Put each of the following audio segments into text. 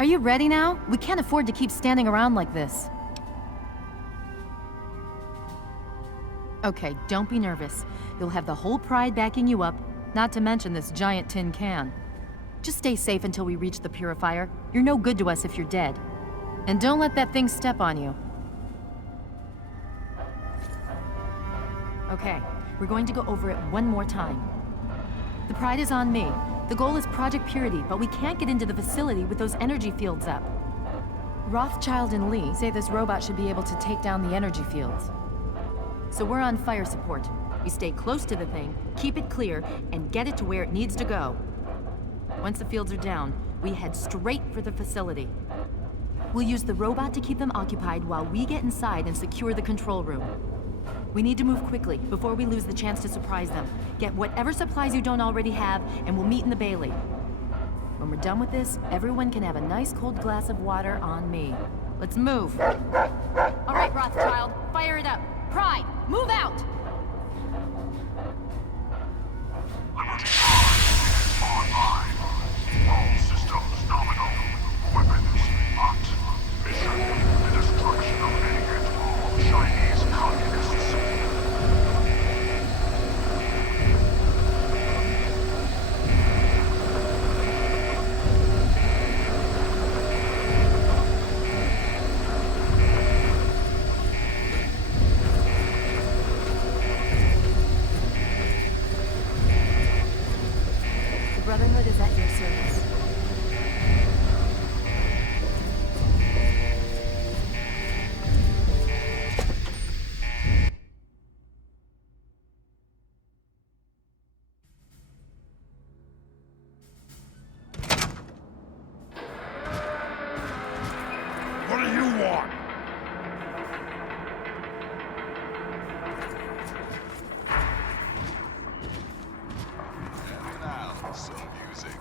Are you ready now? We can't afford to keep standing around like this. Okay, don't be nervous. You'll have the whole Pride backing you up, not to mention this giant tin can. Just stay safe until we reach the purifier. You're no good to us if you're dead. And don't let that thing step on you. Okay, we're going to go over it one more time. The Pride is on me. The goal is Project Purity, but we can't get into the facility with those energy fields up. Rothschild and Lee say this robot should be able to take down the energy fields. So we're on fire support. We stay close to the thing, keep it clear, and get it to where it needs to go. Once the fields are down, we head straight for the facility. We'll use the robot to keep them occupied while we get inside and secure the control room. We need to move quickly before we lose the chance to surprise them. Get whatever supplies you don't already have, and we'll meet in the Bailey. When we're done with this, everyone can have a nice cold glass of water on me. Let's move. All right, Rothschild, fire it up. Pride, move out! Online. All systems nominal. Weapons locked. Mission: the destruction of any and all Chinese communists. The Brotherhood is at your service. What do you want? And now, some music.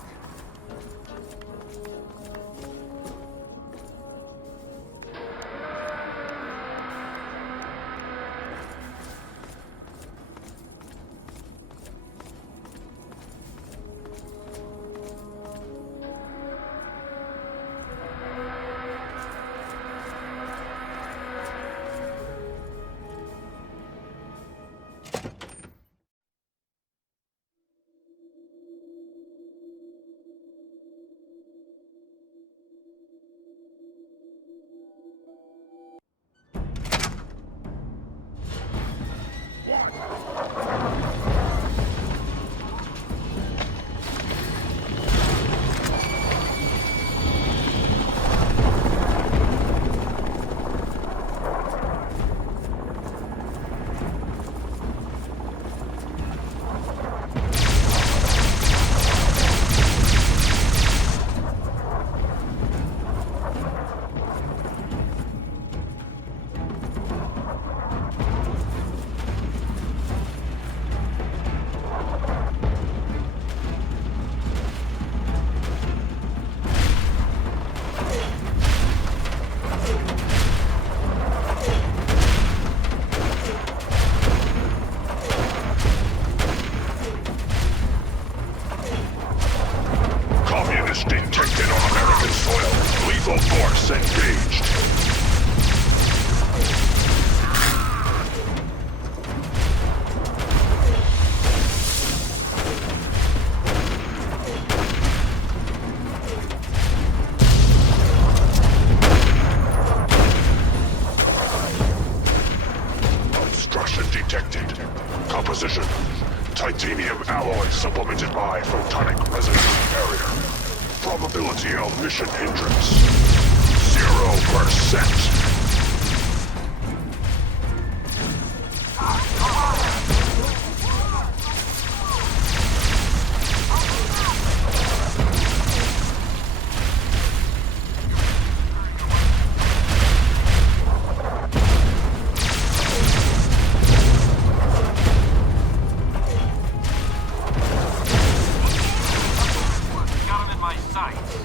Communist detected on American soil. Lethal force engaged. Obstruction detected. Composition: titanium alloy supplemented by photonic resonance barrier. Probability of mission hindrance: 0%. Got him in my sights.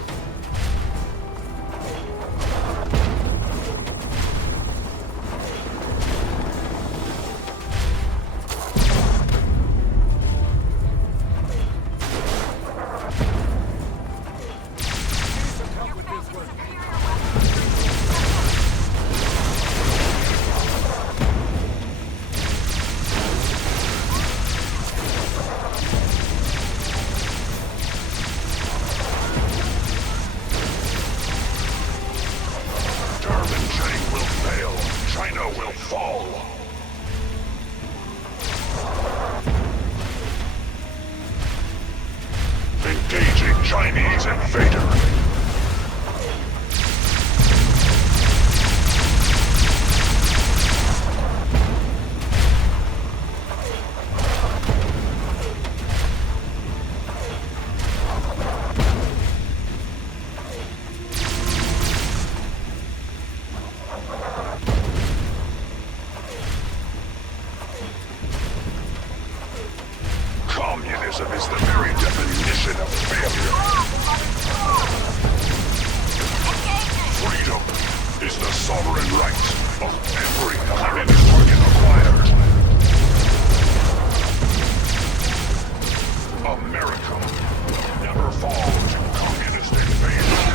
Engaging Chinese invader. Communism is the very definition of failure. Freedom is the sovereign right of every communist target acquired. America will never fall to communist invasion.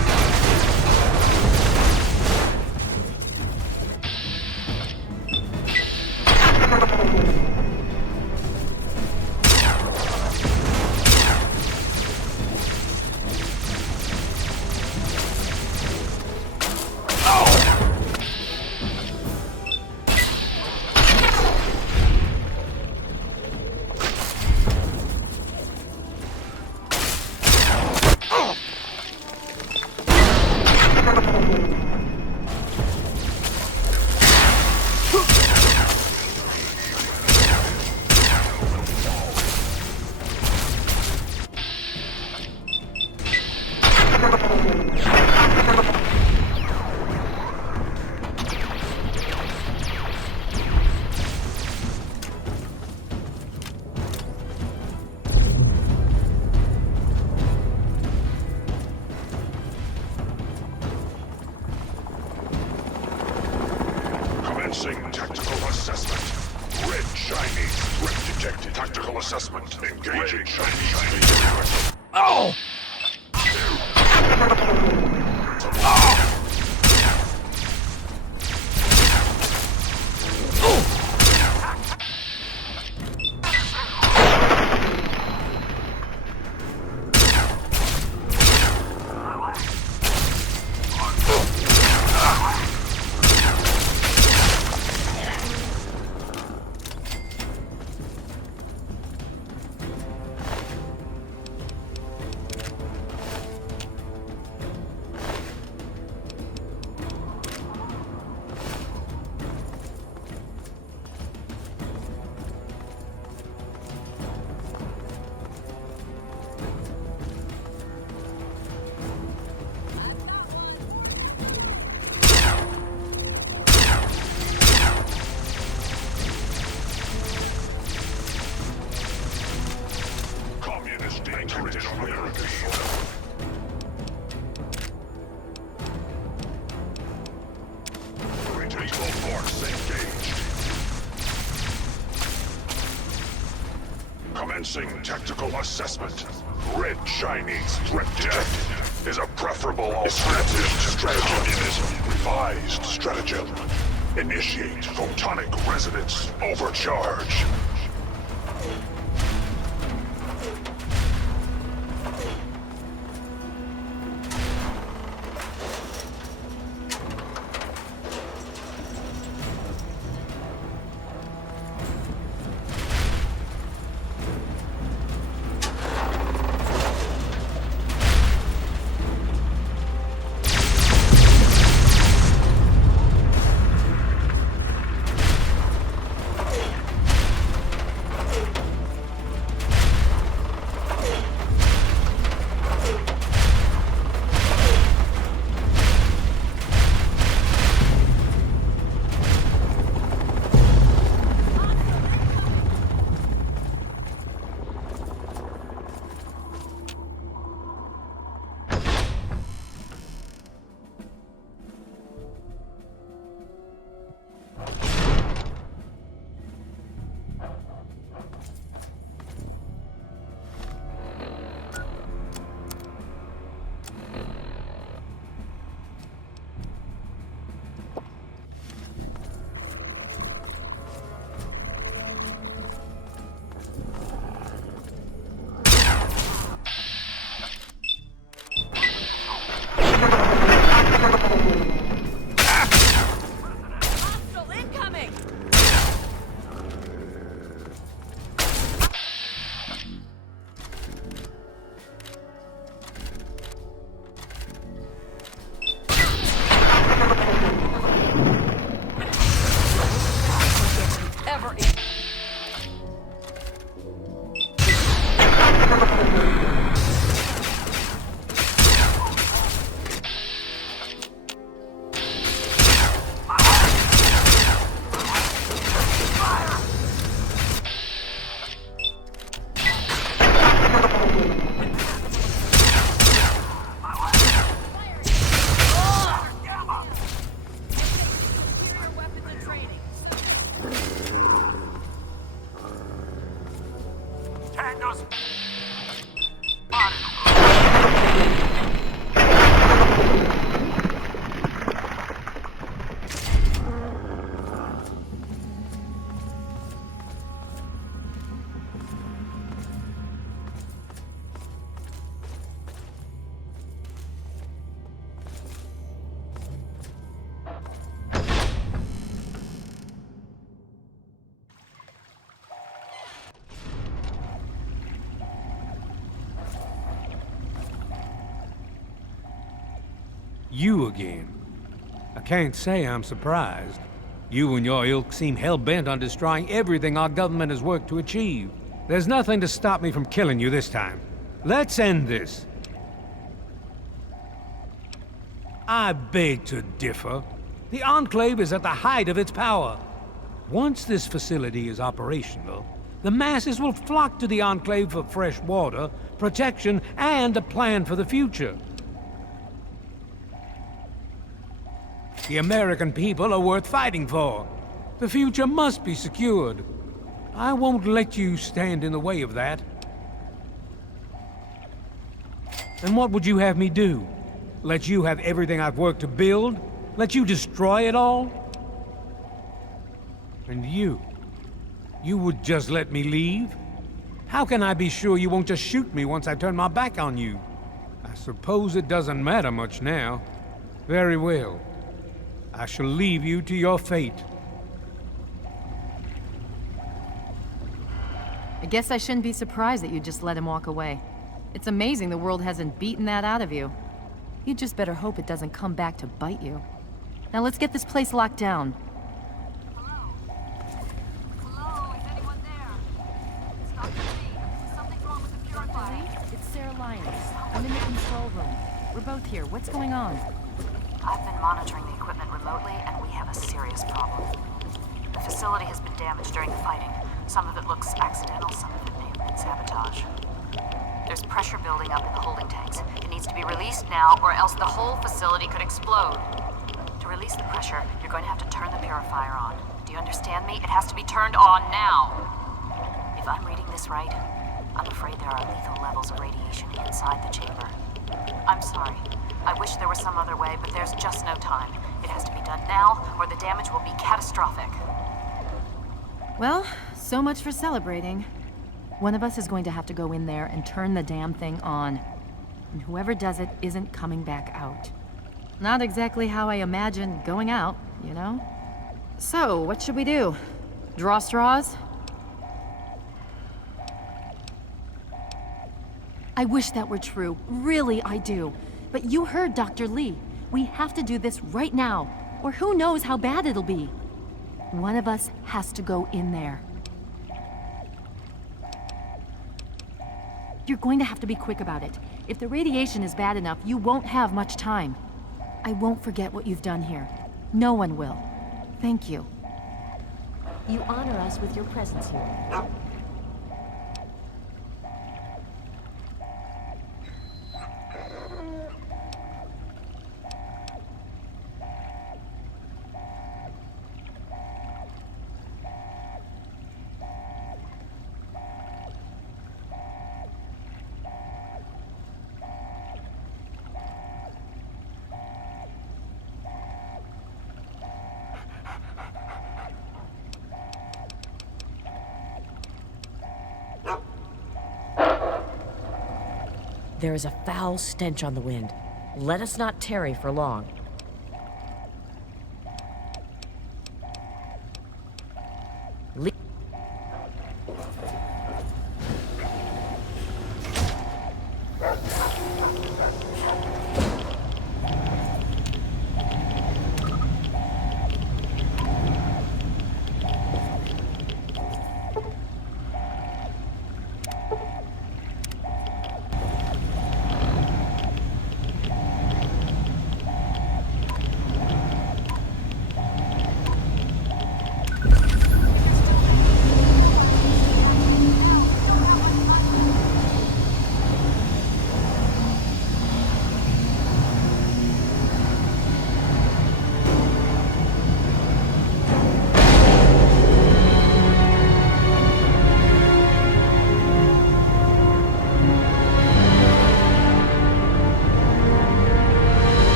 Commencing tactical assessment. Red Chinese threat detected. Tactical assessment. Engaging Chinese. Oh! Entered on American soil. Lethal force engaged. Commencing tactical assessment. Red Chinese threat detected. Is a preferable alternative to communism. Revised stratagem. Initiate photonic resonance overcharge. You again. I can't say I'm surprised. You and your ilk seem hell-bent on destroying everything our government has worked to achieve. There's nothing to stop me from killing you this time. Let's end this. I beg to differ. The Enclave is at the height of its power. Once this facility is operational, the masses will flock to the Enclave for fresh water, protection, and a plan for the future. The American people are worth fighting for. The future must be secured. I won't let you stand in the way of that. And what would you have me do? Let you have everything I've worked to build? Let you destroy it all? And you would just let me leave? How can I be sure you won't just shoot me once I turn my back on you? I suppose it doesn't matter much now. Very well. I shall leave you to your fate. I guess I shouldn't be surprised that you just let him walk away. It's amazing the world hasn't beaten that out of you. You just better hope it doesn't come back to bite you. Now let's get this place locked down. Hello, is anyone there? It's Dr. Lee. Something's wrong with the purifier. It's Sarah Lyons. I'm in the control room. We're both here. What's going on? I've been monitoring the equipment remotely, and we have a serious problem. The facility has been damaged during the fighting. Some of it looks accidental, some of it may have been sabotage. There's pressure building up in the holding tanks. It needs to be released now, or else the whole facility could explode. To release the pressure, you're going to have to turn the purifier on. Do you understand me? It has to be turned on now. If I'm reading this right, I'm afraid there are lethal levels of radiation inside the chamber. I'm sorry. I wish there was some other way, but there's just no time. It has to be done now, or the damage will be catastrophic. Well, so much for celebrating. One of us is going to have to go in there and turn the damn thing on. And whoever does it isn't coming back out. Not exactly how I imagine going out, you know? So, what should we do? Draw straws? I wish that were true. Really, I do. But you heard Dr. Lee. We have to do this right now, or who knows how bad it'll be. One of us has to go in there. You're going to have to be quick about it. If the radiation is bad enough, you won't have much time. I won't forget what you've done here. No one will. Thank you. You honor us with your presence here. There is a foul stench on the wind. Let us not tarry for long.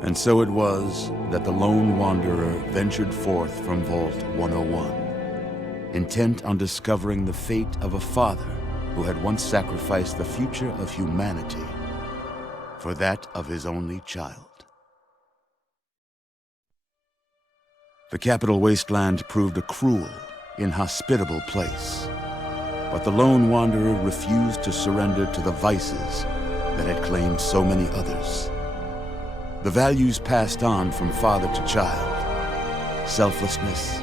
And so it was that the lone wanderer ventured forth from Vault 101, intent on discovering the fate of a father who had once sacrificed the future of humanity for that of his only child. The Capital Wasteland proved a cruel, inhospitable place. But the lone wanderer refused to surrender to the vices that had claimed so many others. The values passed on from father to child: selflessness,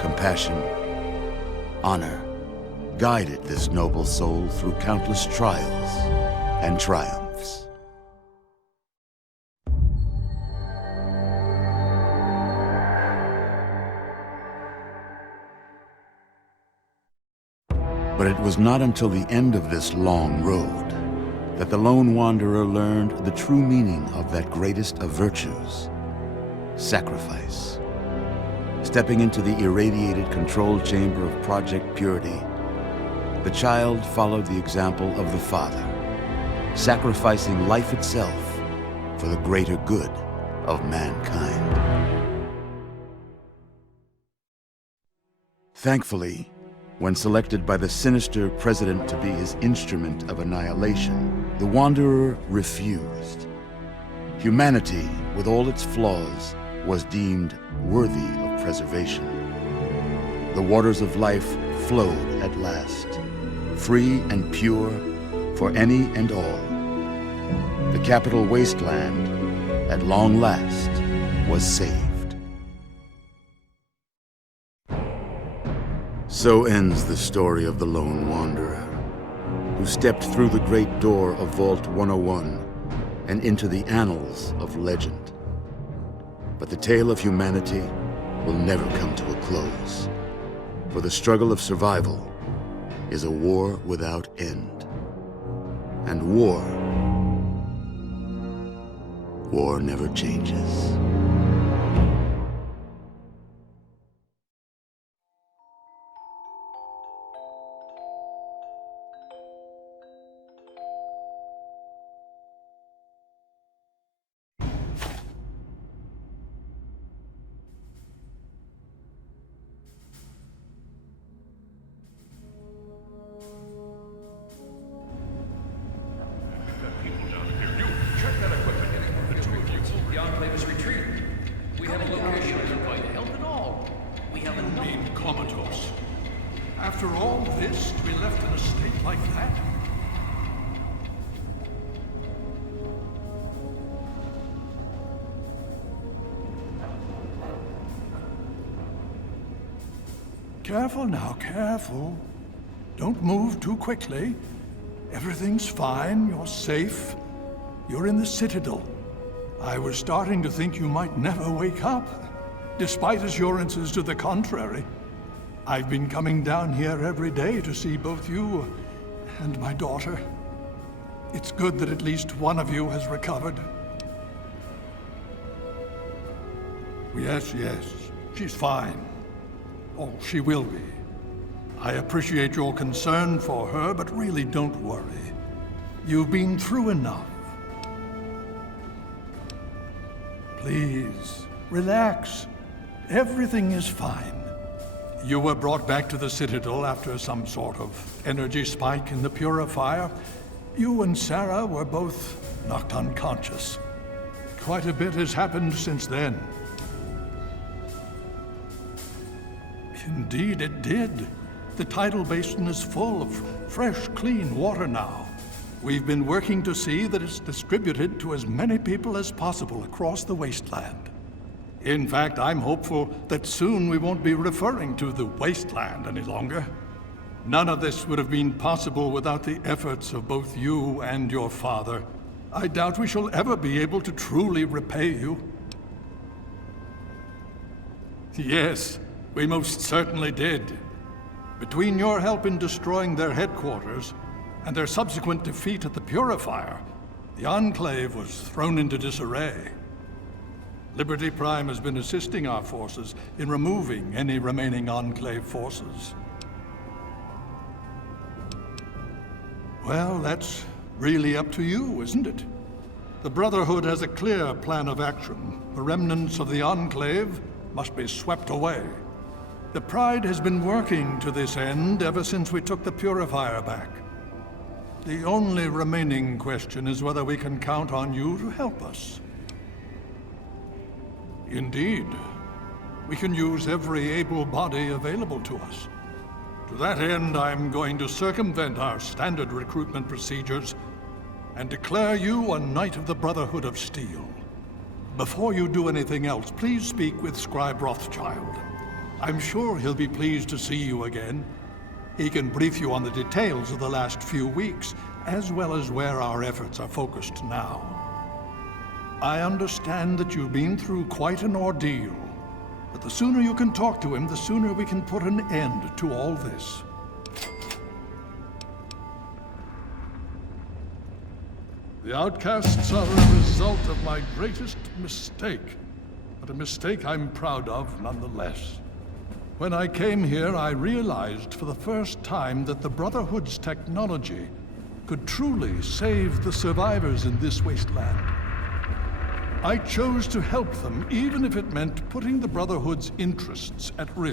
compassion, honor, guided this noble soul through countless trials and triumphs. But it was not until the end of this long road that the lone wanderer learned the true meaning of that greatest of virtues: sacrifice. Stepping into the irradiated control chamber of Project Purity, the child followed the example of the father, sacrificing life itself for the greater good of mankind. Thankfully, when selected by the sinister president to be his instrument of annihilation, the Wanderer refused. Humanity, with all its flaws, was deemed worthy of preservation. The waters of life flowed at last, free and pure for any and all. The Capital Wasteland, at long last, was saved. So ends the story of the lone wanderer, who stepped through the great door of Vault 101 and into the annals of legend. But the tale of humanity will never come to a close, for the struggle of survival is a war without end. And war never changes. After all this, to be left in a state like that? Careful now, careful. Don't move too quickly. Everything's fine, you're safe. You're in the Citadel. I was starting to think you might never wake up, despite assurances to the contrary. I've been coming down here every day to see both you and my daughter. It's good that at least one of you has recovered. Yes, she's fine. Oh, she will be. I appreciate your concern for her, but really don't worry. You've been through enough. Please, relax. Everything is fine. You were brought back to the Citadel after some sort of energy spike in the purifier. You and Sarah were both knocked unconscious. Quite a bit has happened since then. Indeed, it did. The tidal basin is full of fresh, clean water now. We've been working to see that it's distributed to as many people as possible across the wasteland. In fact, I'm hopeful that soon we won't be referring to the wasteland any longer. None of this would have been possible without the efforts of both you and your father. I doubt we shall ever be able to truly repay you. Yes, we most certainly did. Between your help in destroying their headquarters and their subsequent defeat at the Purifier, the Enclave was thrown into disarray. Liberty Prime has been assisting our forces in removing any remaining Enclave forces. Well, that's really up to you, isn't it? The Brotherhood has a clear plan of action. The remnants of the Enclave must be swept away. The Pride has been working to this end ever since we took the Purifier back. The only remaining question is whether we can count on you to help us. Indeed. we can use every able body available to us. To that end, I'm going to circumvent our standard recruitment procedures and declare you a Knight of the Brotherhood of Steel. Before you do anything else, please speak with Scribe Rothschild. I'm sure he'll be pleased to see you again. He can brief you on the details of the last few weeks, as well as where our efforts are focused now. I understand that you've been through quite an ordeal, but the sooner you can talk to him, the sooner we can put an end to all this. The outcasts are a result of my greatest mistake, but a mistake I'm proud of nonetheless. When I came here, I realized for the first time that the Brotherhood's technology could truly save the survivors in this wasteland. I chose to help them, even if it meant putting the Brotherhood's interests at risk.